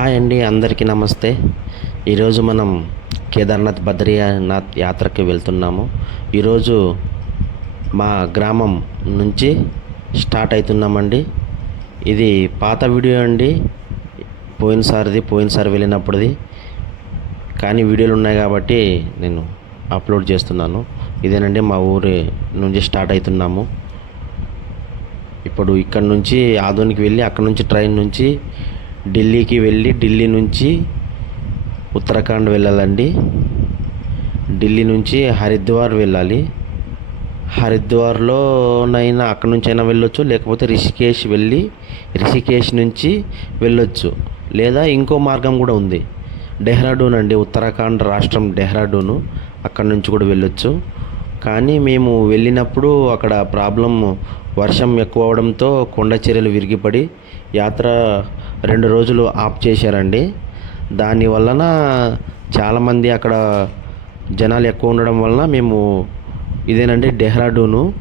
Hi అండి అందరికీ నమస్తే. ఈరోజు మనం కేదార్నాథ్ బద్రీనాథ్ యాత్రకి వెళ్తున్నాము. ఈరోజు మా గ్రామం నుంచి స్టార్ట్ అవుతున్నామండి. ఇది పాత వీడియో అండి. పోయినసారిది పోయినసారి వెళ్ళినప్పుడుది. కానీ వీడియోలు ఉన్నాయి కాబట్టి నేను అప్లోడ్ చేస్తున్నాను. ఇదేనండి మా ఊరి నుంచి స్టార్ట్ అవుతున్నాము. ఇప్పుడు ఇక్కడ నుంచి ఆదోనికి వెళ్ళి అక్కడ నుంచి ట్రైన్ నుంచి ఢిల్లీకి వెళ్ళి ఢిల్లీ నుంచి ఉత్తరాఖండ్ వెళ్ళాలండి. ఢిల్లీ నుంచి హరిద్వార్ వెళ్ళాలి. హరిద్వార్లోనైనా అక్కడి నుంచి అయినా వెళ్ళొచ్చు లేకపోతే రిషికేష్ వెళ్ళి రిషికేష్ నుంచి వెళ్ళొచ్చు. లేదా ఇంకో మార్గం కూడా ఉంది. డెహ్రాడూన్ అండి ఉత్తరాఖండ్ రాష్ట్రం డెహ్రాడూను. అక్కడి నుంచి కూడా వెళ్ళొచ్చు. కానీ మేము వెళ్ళినప్పుడు అక్కడ ప్రాబ్లం వర్షం ఎక్కువ అవడంతో కొండ చర్యలు విరిగిపడి యాత్ర రెండు రోజులు ఆఫ్ చేశారండి. దాని వలన చాలామంది అక్కడ జనాలు ఎక్కువ ఉండడం వలన మేము ఇదేనండి డెహ్రాడూను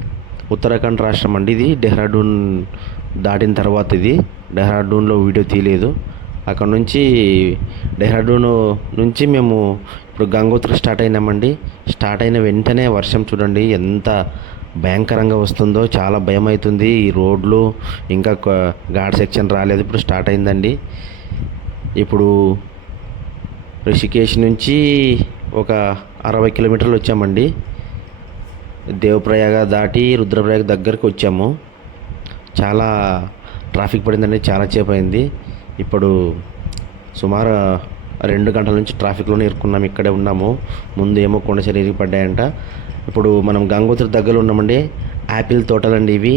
ఉత్తరాఖండ్ రాష్ట్రం అండి ఇది. డెహ్రాడూన్ దాటిన తర్వాత ఇది. డెహ్రాడూన్లో వీడియో తీయలేదు. అక్కడ నుంచి డెహ్రాడూన్ నుంచి మేము ఇప్పుడు గంగోత్రి స్టార్ట్ అయినామండి. స్టార్ట్ అయిన వెంటనే వర్షం చూడండి ఎంత భయంకరంగా వస్తుందో చాలా భయం అవుతుంది ఈ రోడ్లు ఇంకా ఘాట్ సెక్షన్ రాలేదు. ఇప్పుడు స్టార్ట్ అయిందండి. ఇప్పుడు రిషికేశ్ నుంచి ఒక అరవై కిలోమీటర్లు వచ్చామండి. దేవప్రయాగ దాటి రుద్రప్రయాగ దగ్గరికి వచ్చాము. చాలా ట్రాఫిక్ పడిందండి. చాలా సేపు అయింది. ఇప్పుడు సుమారు రెండు గంటల నుంచి ట్రాఫిక్లోనే ఇరుక్కున్నాము ఇక్కడే ఉన్నాము. ముందు ఏమో కొండ చర్య పడ్డాయంట. ఇప్పుడు మనం గంగోత్రి దగ్గరలో ఉన్నామండి. యాపిల్ తోటలండి ఇవి.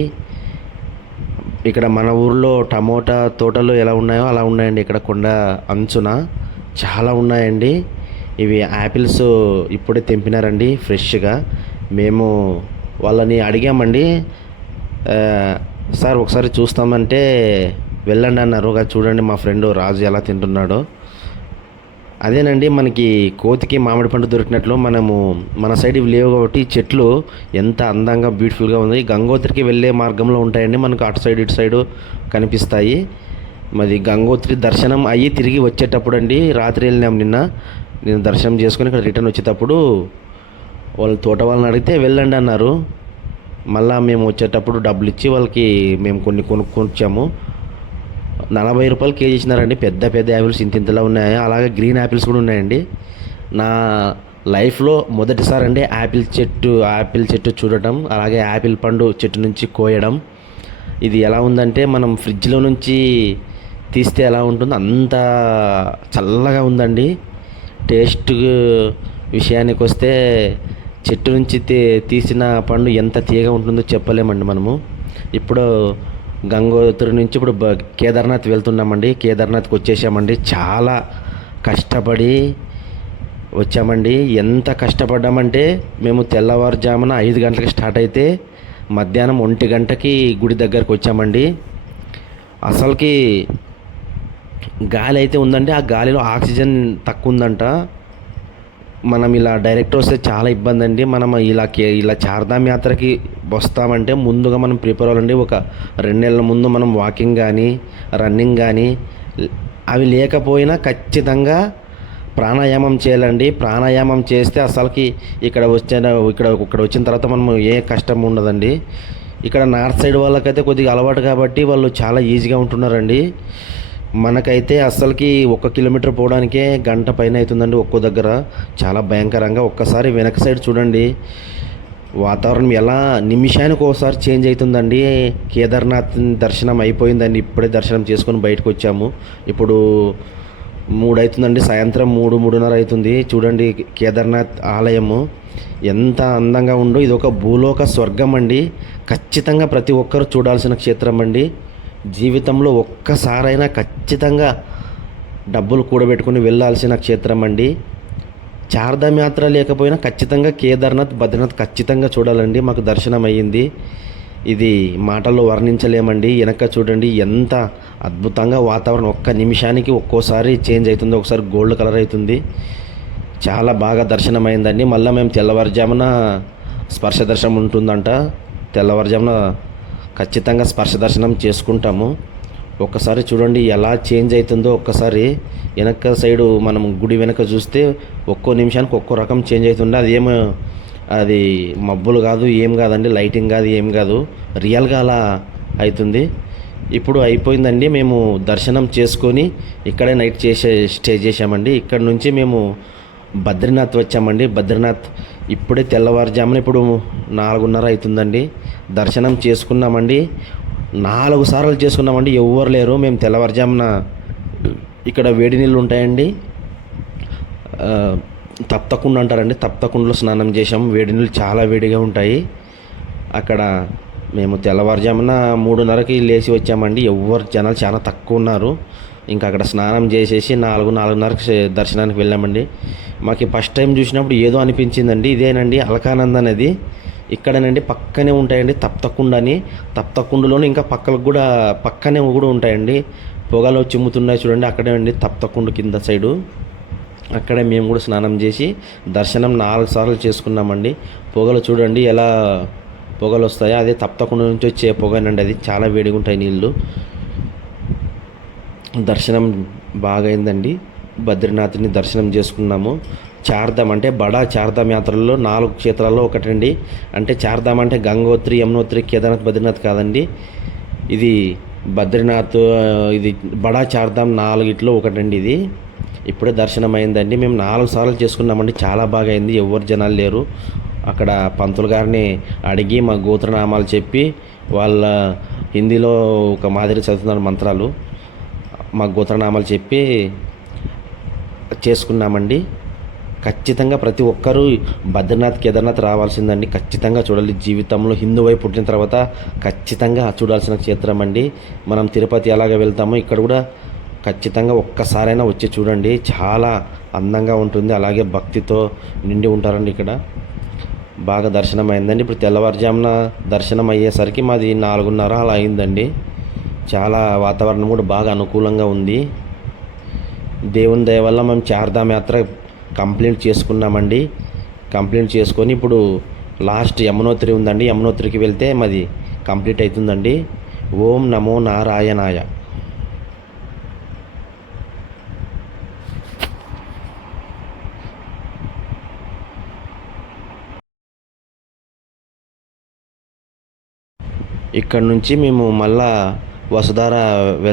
ఇక్కడ మన ఊర్లో టమోటా తోటలు ఎలా ఉన్నాయో అలా ఉన్నాయండి ఇక్కడ కొండ అంచున. చాలా ఉన్నాయండి. ఇవి యాపిల్స్ ఇప్పుడే తెంపినారండి ఫ్రెష్గా. మేము వాళ్ళని అడిగామండి. సార్ ఒకసారి చూస్తామంటే వెళ్ళండి అన్నారు. చూడండి మా ఫ్రెండ్ రాజు ఎలా తింటున్నాడో. అదేనండి మనకి కోతికి మామిడి పండు దొరికినట్లు మనము మన సైడ్ ఇవి లేవు కాబట్టి చెట్లు ఎంత అందంగా బ్యూటిఫుల్గా ఉంది. గంగోత్రికి వెళ్ళే మార్గంలో ఉంటాయండి మనకు అటు సైడ్ ఇటు సైడు కనిపిస్తాయి. మరి గంగోత్రి దర్శనం అయ్యి తిరిగి వచ్చేటప్పుడు అండి రాత్రి వెళ్ళినాం నిన్న. నేను దర్శనం చేసుకుని ఇక్కడ రిటర్న్ వచ్చేటప్పుడు వాళ్ళ తోట వాళ్ళని అడిగితే వెళ్ళండి అన్నారు. మళ్ళీ మేము వచ్చేటప్పుడు డబ్బులు ఇచ్చి వాళ్ళకి మేము కొన్ని కొనుక్కొచ్చాము. నలభై రూపాయలు కేజీ ఇచ్చినారండి. పెద్ద పెద్ద యాపిల్స్ ఇంత ఇంతలా ఉన్నాయి? అలాగే గ్రీన్ యాపిల్స్ కూడా ఉన్నాయండి. నా లైఫ్లో మొదటిసారి అండి యాపిల్ చెట్టు యాపిల్ చెట్టు చూడటం అలాగే యాపిల్ పండు చెట్టు నుంచి కోయడం. ఇది ఎలా ఉందంటే మనం ఫ్రిడ్జ్లో నుంచి తీస్తే ఎలా ఉంటుందో అంత చల్లగా ఉందండి. టేస్ట్ విషయానికి వస్తే చెట్టు నుంచి తీ తీసిన పండు ఎంత తీయగా ఉంటుందో చెప్పలేమండి మనము. ఇప్పుడు గంగోత్రి నుంచి ఇప్పుడు బ- కేదార్నాథ్ వెళ్తున్నామండి. కేదార్నాథ్కి వచ్చేసామండి. చాలా కష్టపడి వచ్చామండి. ఎంత కష్టపడ్డామంటే మేము తెల్లవారుజామున ఐదు గంటలకు స్టార్ట్ అయితే మధ్యాహ్నం ఒంటి గంటకి గుడి దగ్గరకు వచ్చామండి. అసలుకి గాలి అయితే ఉందండి. ఆ గాలిలో ఆక్సిజన్ తక్కువ ఉందంట మనం ఇలా డైరెక్ట్ వస్తే చాలా ఇబ్బంది అండి. మనం ఇలా ఇలా చార్ధామ్ యాత్రకి వస్తామంటే ముందుగా మనం ప్రిపేర్ అవ్వాలండి. ఒక రెండు నెలల ముందు మనం వాకింగ్ కానీ రన్నింగ్ కానీ అవి లేకపోయినా ఖచ్చితంగా ప్రాణాయామం చేయాలండి. ప్రాణాయామం చేస్తే అసలుకి ఇక్కడ వచ్చిన ఇక్కడ ఇక్కడ వచ్చిన తర్వాత మనం ఏ కష్టం ఉండదండి. ఇక్కడ నార్త్ సైడ్ వాళ్ళకైతే కొద్దిగా అలవాటు కాబట్టి వాళ్ళు చాలా ఈజీగా ఉంటున్నారండి. మనకైతే అస్సలకి ఒక కిలోమీటర్ పోవడానికే గంట పైన అవుతుందండి ఒక్కో దగ్గర. చాలా భయంకరంగా ఒక్కసారి వెనక సైడ్ చూడండి. వాతావరణం ఎలా నిమిషానికి ఒకసారి చేంజ్ అవుతుందండి. కేదార్నాథ్ దర్శనం అయిపోయిందండి. ఇప్పుడే దర్శనం చేసుకొని బయటకు వచ్చాము. ఇప్పుడు మూడు అవుతుందండి. సాయంత్రం మూడు మూడున్నర అవుతుంది. చూడండి కేదార్నాథ్ ఆలయము ఎంత అందంగా ఉందో. ఇది ఒక భూలోక స్వర్గం అండి ఖచ్చితంగా ప్రతి ఒక్కరు చూడాల్సిన క్షేత్రం అండి జీవితంలో ఒక్కసారైనా ఖచ్చితంగా డబ్బులు కూడబెట్టుకుని వెళ్ళాల్సిన క్షేత్రం అండి. చార్ధామ్ యాత్ర లేకపోయినా ఖచ్చితంగా కేదార్నాథ్ బద్రీనాథ్ ఖచ్చితంగా చూడాలండి. మాకు దర్శనం అయ్యింది. ఇది మాటల్లో వర్ణించలేమండి. వెనక చూడండి ఎంత అద్భుతంగా వాతావరణం. ఒక్క నిమిషానికి ఒక్కోసారి చేంజ్ అవుతుంది. ఒకసారి గోల్డ్ కలర్ అవుతుంది. చాలా బాగా దర్శనం అయిందండి మళ్ళీ మేము తెల్లవారుజామున స్పర్శ దర్శనం ఉంటుందంట. తెల్లవారుజామున ఖచ్చితంగా స్పర్శ దర్శనం చేసుకుంటాము. ఒక్కసారి చూడండి ఎలా చేంజ్ అవుతుందో ఒక్కసారి వెనక సైడు మనం గుడి వెనక చూస్తే ఒక్కో నిమిషానికి ఒక్కో రకం చేంజ్ అవుతుంది అది ఏమో అది మబ్బులు కాదు ఏం కాదండి లైటింగ్ కాదు ఏం కాదు. రియల్గా అలా అవుతుంది. ఇప్పుడు అయిపోయిందండి మేము దర్శనం చేసుకొని ఇక్కడే నైట్ చేసే స్టే చేసామండి ఇక్కడ నుంచి మేము బద్రీనాథ్ వచ్చామండి. బద్రీనాథ్ ఇప్పుడే తెల్లవారుజామున ఇప్పుడు నాలుగున్నర అవుతుందండి. దర్శనం చేసుకున్నామండి. నాలుగు సార్లు చేసుకున్నామండి. ఎవ్వరు లేరు. మేము తెల్లవారుజామున ఇక్కడ వేడి నీళ్ళు ఉంటాయండి. తప్తకుండ అంటారండి. తప్తకుండలో స్నానం చేసాము వేడి నీళ్ళు చాలా వేడిగా ఉంటాయి. అక్కడ మేము తెల్లవారుజామున మూడున్నరకి లేచి వచ్చామండి. ఎవ్వరు జనాలు చాలా తక్కువ ఉన్నారు. ఇంకా అక్కడ స్నానం చేసేసి నాలుగు నాలుగున్నరకి దర్శనానికి వెళ్ళామండి. మాకు ఫస్ట్ టైం చూసినప్పుడు ఏదో అనిపించిందండి ఇదేనండి అలకానంద్ అనేది. ఇక్కడనండి పక్కనే ఉంటాయండి తప్తకుండ అని తప్తకుండలోనే ఇంకా పక్కలకు కూడా పక్కనే కూడా ఉంటాయండి. పొగలు చిమ్ముతున్నాయి చూడండి అక్కడే అండి తప్తకుండ కింద సైడు. అక్కడే మేము కూడా స్నానం చేసి దర్శనం నాలుగు సార్లు చేసుకున్నామండి. పొగలు చూడండి ఎలా పొగలు వస్తాయో అదే తప్పకుండా నుంచి వచ్చే పొగనండి అది. చాలా వేడిగా ఉంటాయి నీళ్ళు దర్శనం బాగా అయిందండి బద్రీనాథ్ని దర్శనం చేసుకున్నాము. చార్ధామ్ అంటే బడా చార్ధామ్ యాత్రల్లో నాలుగు క్షేత్రాల్లో ఒకటండి. అంటే చార్ధామ్ అంటే గంగోత్రి యమునోత్రి కేదార్నాథ్ బద్రీనాథ్ కాదండి. ఇది బద్రీనాథ్ ఇది బడా చార్ధామ్ నాలుగిట్లో ఒకటండి ఇది. ఇప్పుడే దర్శనం అయిందండి మేము నాలుగు సార్లు చేసుకున్నామండి. చాలా బాగా అయింది ఎవరు జనాలు లేరు. అక్కడ పంతులు గారిని అడిగి మా గోత్రనామాలు చెప్పి వాళ్ళ హిందీలో ఒక మాదిరి చదువుతున్నారు మంత్రాలు. మా గోత్రనామాలు చెప్పి చేసుకున్నామండి. ఖచ్చితంగా ప్రతి ఒక్కరూ బద్రీనాథ్ కేదార్నాథ్ రావాల్సిందండి. ఖచ్చితంగా చూడాలి. జీవితంలో హిందువై పుట్టిన తర్వాత ఖచ్చితంగా చూడాల్సిన క్షేత్రం అండి మనం తిరుపతి ఎలాగ వెళ్తామో ఇక్కడ కూడా ఖచ్చితంగా ఒక్కసారైనా వచ్చి చూడండి. చాలా అందంగా ఉంటుంది. అలాగే భక్తితో నిండి ఉంటారండి ఇక్కడ. బాగా దర్శనం అయిందండి ఇప్పుడు తెల్లవారుజామున దర్శనం అయ్యేసరికి మాది నాలుగున్నర అలా అయిందండి. చాలా వాతావరణం కూడా బాగా అనుకూలంగా ఉంది. దేవుని దయ వల్ల మేము చార్ధామ్ యాత్ర కంప్లీట్ చేసుకున్నామండి. కంప్లీట్ చేసుకొని ఇప్పుడు లాస్ట్ యమునోత్రి ఉందండి. యమునోత్రికి వెళ్తే మాది కంప్లీట్ అవుతుందండి. ఓం నమో నారాయణాయ. ఇక్కడ నుంచి మేము మళ్ళా వసుధార వెళ్